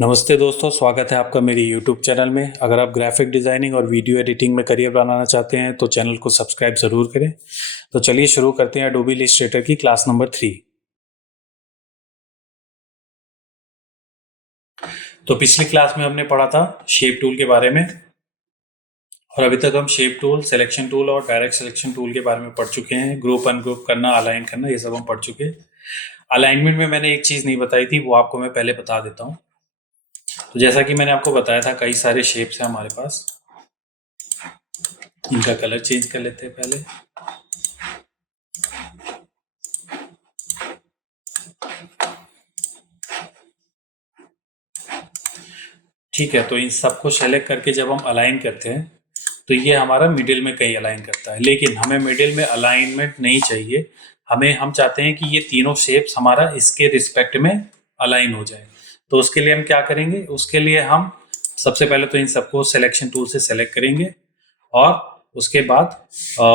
नमस्ते दोस्तों, स्वागत है आपका मेरी यूट्यूब चैनल में। अगर आप ग्राफिक डिज़ाइनिंग और वीडियो एडिटिंग में करियर बनाना चाहते हैं तो चैनल को सब्सक्राइब ज़रूर करें। तो चलिए शुरू करते हैं एडोबी इलस्ट्रेटर की क्लास नंबर 3। तो पिछली क्लास में हमने पढ़ा था शेप टूल के बारे में, और अभी तक हम शेप टूल, सिलेक्शन टूल और डायरेक्ट सिलेक्शन टूल के बारे में पढ़ चुके हैं। ग्रुप अनग्रुप करना, अलाइन करना, ये सब हम पढ़ चुके हैं। अलाइनमेंट में मैंने एक चीज़ नहीं बताई थी, वो आपको मैं पहले बता देता हूँ। तो जैसा कि मैंने आपको बताया था, कई सारे शेप्स हैं हमारे पास। इनका कलर चेंज कर लेते हैं पहले। ठीक है, तो इन सबको सेलेक्ट करके जब हम अलाइन करते हैं तो ये हमारा मिडिल में कहीं अलाइन करता है, लेकिन हमें मिडिल में अलाइनमेंट नहीं चाहिए। हम चाहते हैं कि ये तीनों शेप्स हमारा इसके रिस्पेक्ट में अलाइन हो जाए। तो उसके लिए हम क्या करेंगे? उसके लिए हम सबसे पहले तो इन सबको सिलेक्शन टूल से सेलेक्ट करेंगे, और उसके बाद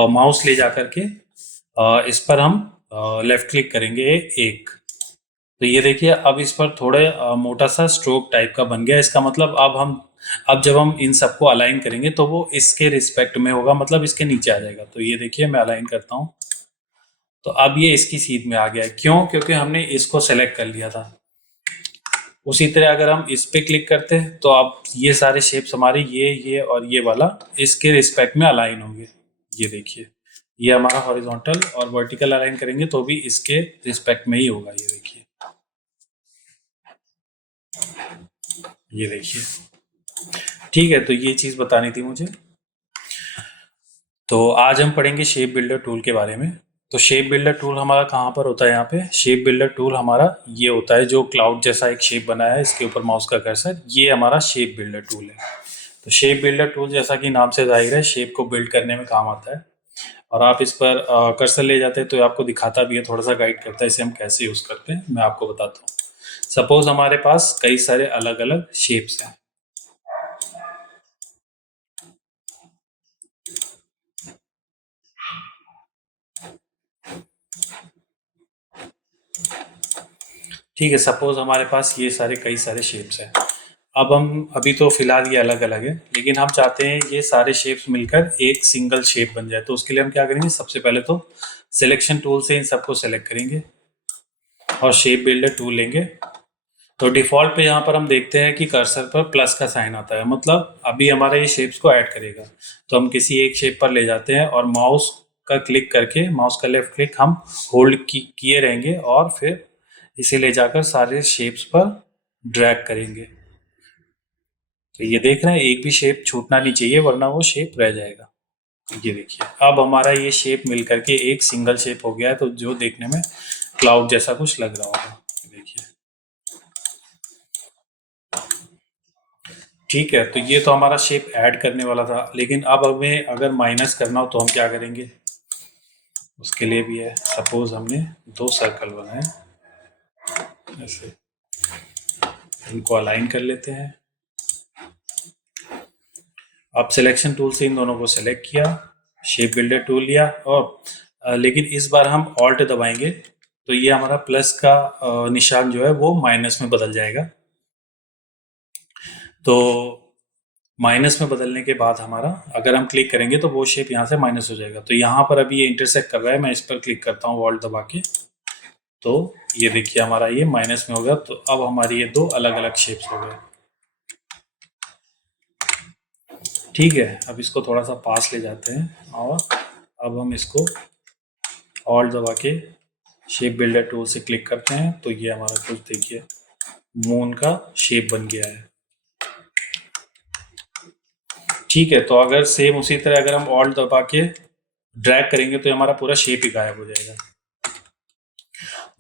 माउस ले जा करके इस पर हम लेफ्ट क्लिक करेंगे एक। तो ये देखिए, अब इस पर थोड़े मोटा सा स्ट्रोक टाइप का बन गया। इसका मतलब अब जब हम इन सबको अलाइन करेंगे तो वो इसके रिस्पेक्ट में होगा, मतलब इसके नीचे आ जाएगा। तो ये देखिए, मैं अलाइन करता हूँ तो अब ये इसकी सीध में आ गया है। क्यों? क्योंकि हमने इसको सेलेक्ट कर लिया था। उसी तरह अगर हम इस पे क्लिक करते हैं तो अब ये सारे शेप्स हमारे ये और ये वाला इसके रिस्पेक्ट में अलाइन होंगे। ये देखिए, ये हमारा हॉरिजॉन्टल, और वर्टिकल अलाइन करेंगे तो भी इसके रिस्पेक्ट में ही होगा। ये देखिए। ठीक है, तो ये चीज़ बतानी थी मुझे। तो आज हम पढ़ेंगे शेप बिल्डर टूल के बारे में। तो शेप बिल्डर टूल हमारा कहाँ पर होता है? यहाँ पे शेप बिल्डर टूल हमारा ये होता है, जो क्लाउड जैसा एक शेप बनाया है, इसके ऊपर माउस का कर्सर, ये हमारा शेप बिल्डर टूल है। तो शेप बिल्डर टूल जैसा कि नाम से जाहिर है, शेप को बिल्ड करने में काम आता है। और आप इस पर कर्सर ले जाते हैं तो आपको दिखाता भी है, थोड़ा सा गाइड करता है इसे हम कैसे यूज़ करते हैं। मैं आपको बताता हूँ। सपोज हमारे पास कई सारे अलग अलग शेप्स हैं। ठीक है, सपोज हमारे पास ये सारे कई सारे शेप्स हैं। अब हम अभी तो फिलहाल ये अलग अलग है, लेकिन हम चाहते हैं ये सारे शेप्स मिलकर एक सिंगल शेप बन जाए। तो उसके लिए हम क्या करेंगे? सबसे पहले तो सिलेक्शन टूल से इन सबको सेलेक्ट करेंगे और शेप बिल्डर टूल लेंगे। तो डिफॉल्ट पे यहाँ पर हम देखते हैं कि कर्सर पर प्लस का साइन आता है, मतलब अभी हमारे ये शेप्स को ऐड करेगा। तो हम किसी एक शेप पर ले जाते हैं और माउस का क्लिक करके, माउस का लेफ्ट क्लिक हम होल्ड किए रहेंगे, और फिर इसे ले जाकर सारे शेप्स पर ड्रैग करेंगे। तो ये देख रहे हैं, एक भी शेप छूटना नहीं चाहिए, वरना वो शेप रह जाएगा। ये देखिए, अब हमारा ये शेप मिल करके एक सिंगल शेप हो गया है, तो जो देखने में क्लाउड जैसा कुछ लग रहा होगा। देखिए, ठीक है, तो ये तो हमारा शेप ऐड करने वाला था, लेकिन अब हमें अगर माइनस करना हो तो हम क्या करेंगे? उसके लिए भी है। सपोज हमने दो सर्कल बनाए ऐसे, इनको अलाइन कर लेते हैं। अब सिलेक्शन टूल से इन दोनों को सेलेक्ट किया, शेप बिल्डर टूल लिया, और लेकिन इस बार हम ऑल्ट दबाएंगे तो ये हमारा प्लस का निशान जो है वो माइनस में बदल जाएगा। तो माइनस में बदलने के बाद हमारा, अगर हम क्लिक करेंगे तो वो शेप यहाँ से माइनस हो जाएगा। तो यहाँ पर अभी ये इंटरसेक्ट कर रहा है, मैं इस पर क्लिक करता हूँ ऑल्ट दबा के, तो ये देखिए हमारा ये माइनस में हो गया। तो अब हमारी ये दो अलग अलग शेप्स हो गए। ठीक है, अब इसको थोड़ा सा पास ले जाते हैं, और अब हम इसको ऑल्ट दबा के शेप बिल्डर टूल से क्लिक करते हैं तो ये हमारा कुछ देखिए मून का शेप बन गया है। ठीक है, तो अगर सेम उसी तरह अगर हम ऑल्ट दबा के ड्रैग करेंगे तो हमारा पूरा शेप ही गायब हो जाएगा।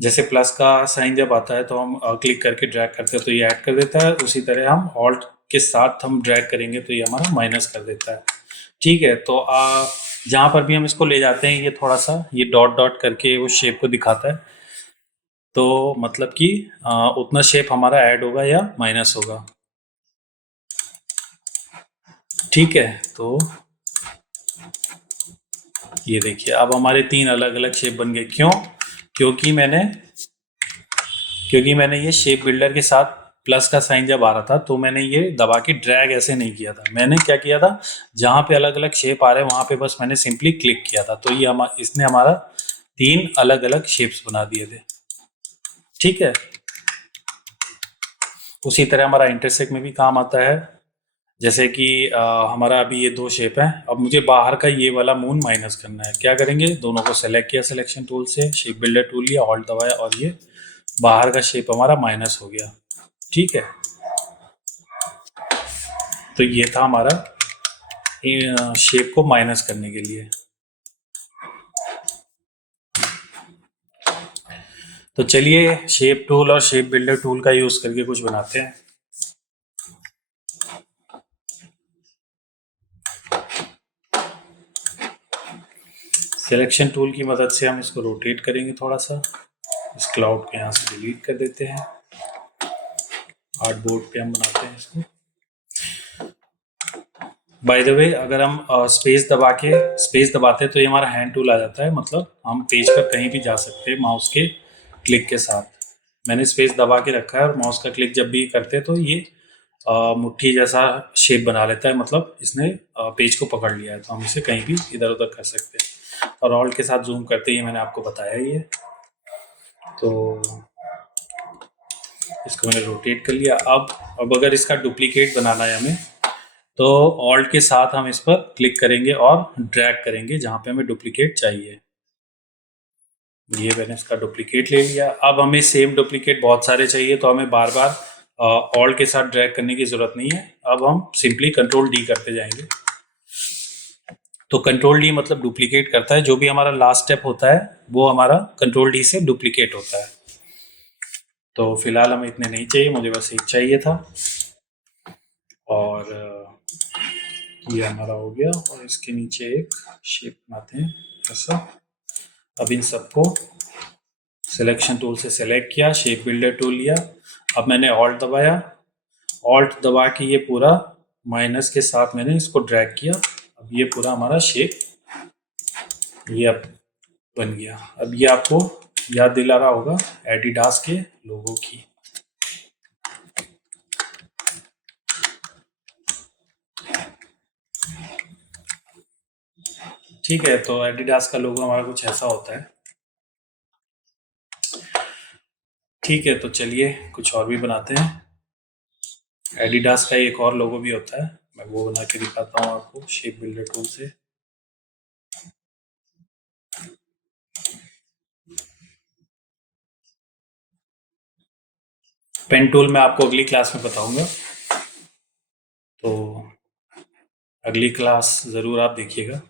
जैसे प्लस का साइन जब आता है तो हम क्लिक करके ड्रैग करते हैं तो ये ऐड कर देता है, उसी तरह हम ऑल्ट के साथ हम ड्रैग करेंगे तो ये हमारा माइनस कर देता है। ठीक है, तो जहाँ पर भी हम इसको ले जाते हैं, ये थोड़ा सा ये डॉट डॉट करके उस शेप को दिखाता है। तो मतलब कि उतना शेप हमारा ऐड होगा या माइनस होगा। ठीक है, तो ये देखिए, अब हमारे तीन अलग अलग शेप बन गए। क्यों? क्योंकि मैंने ये शेप बिल्डर के साथ प्लस का साइन जब आ रहा था तो मैंने ये दबा के ड्रैग ऐसे नहीं किया था, मैंने क्या किया था, जहाँ पे अलग अलग शेप आ रहे हैं वहाँ पे बस मैंने सिंपली क्लिक किया था, तो ये इसने हमारा 3 अलग अलग शेप्स बना दिए थे। ठीक है, उसी तरह हमारा इंटरसेक्ट में भी काम आता है। जैसे कि हमारा अभी ये 2 शेप है, अब मुझे बाहर का ये वाला मून माइनस करना है। क्या करेंगे, दोनों को सेलेक्ट किया सिलेक्शन टूल से, शेप बिल्डर टूल लिया, ऑल्ट दबाया और ये बाहर का शेप हमारा माइनस हो गया। ठीक है, तो ये था हमारा शेप को माइनस करने के लिए। तो चलिए शेप टूल और शेप बिल्डर टूल का यूज करके कुछ बनाते हैं। सिलेक्शन टूल की मदद से हम इसको रोटेट करेंगे थोड़ा सा, इस क्लाउड को यहाँ से डिलीट कर देते हैं, आर्ट बोर्ड पे हम बनाते हैं इसको। बाय द वे, अगर हम स्पेस दबाते हैं तो ये हमारा हैंड टूल आ जाता है, मतलब हम पेज पर कहीं भी जा सकते हैं माउस के क्लिक के साथ। मैंने स्पेस दबा के रखा है और माउस का क्लिक जब भी करते हैं तो ये मुट्ठी जैसा शेप बना लेता है, मतलब इसने पेज को पकड़ लिया है, तो हम इसे कहीं भी इधर उधर कर सकते हैं। और ऑल्ट के साथ जूम करते ही मैंने आपको बताया ही है। तो इसको मैंने रोटेट कर लिया। अब अगर इसका डुप्लीकेट बनाना है हमें, तो ऑल्ट के साथ हम इस पर क्लिक करेंगे और ड्रैग करेंगे जहां पे हमें डुप्लीकेट चाहिए। ये मैंने इसका डुप्लीकेट ले लिया। अब हमें सेम डुप्लीकेट बहुत सारे चाहिए, तो हमें बार बार ऑल्ट के साथ ड्रैग करने की जरूरत नहीं है। अब हम सिंपली कंट्रोल डी करते जाएंगे। तो कंट्रोल डी मतलब डुप्लीकेट करता है, जो भी हमारा लास्ट स्टेप होता है वो हमारा कंट्रोल डी से डुप्लीकेट होता है। तो फिलहाल हमें इतने नहीं चाहिए, मुझे बस एक चाहिए था, और ये हमारा हो गया। और इसके नीचे एक शेप बनाते हैं ऐसा। अब इन सबको सिलेक्शन टूल से सेलेक्ट किया, शेप बिल्डर टूल लिया, अब मैंने ऑल्ट दबाया, ऑल्ट दबा के ये पूरा माइनस के साथ मैंने इसको ड्रैग किया। अब ये पूरा हमारा शेप ये अब बन गया। अब ये आपको याद दिला रहा होगा एडिडास के लोगो की। ठीक है, तो एडिडास का लोगो हमारा कुछ ऐसा होता है। ठीक है, तो चलिए कुछ और भी बनाते हैं। एडिडास का एक और लोगो भी होता है, मैं वो बना के दिखाता हूँ आपको शेप बिल्डर टूल से। पेन टूल मैं आपको अगली क्लास में बताऊंगा, तो अगली क्लास ज़रूर आप देखिएगा।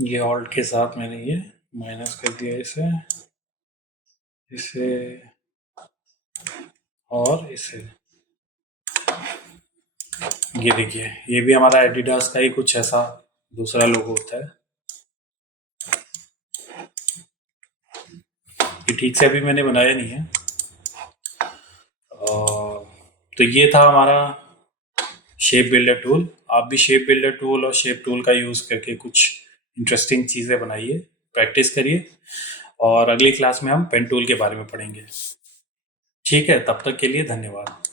ये ऑल्ट के साथ मैंने ये माइनस कर दिया इसे, इसे और इसे। ये देखिए, ये भी हमारा एडिडास का ही कुछ ऐसा दूसरा लोगो होता है। ये ठीक से अभी मैंने बनाया नहीं है। तो ये था हमारा शेप बिल्डर टूल। आप भी शेप बिल्डर टूल और शेप टूल का यूज़ करके कुछ इंटरेस्टिंग चीज़ें बनाइए, प्रैक्टिस करिए, और अगली क्लास में हम पेन टूल के बारे में पढ़ेंगे। ठीक है, तब तक के लिए धन्यवाद।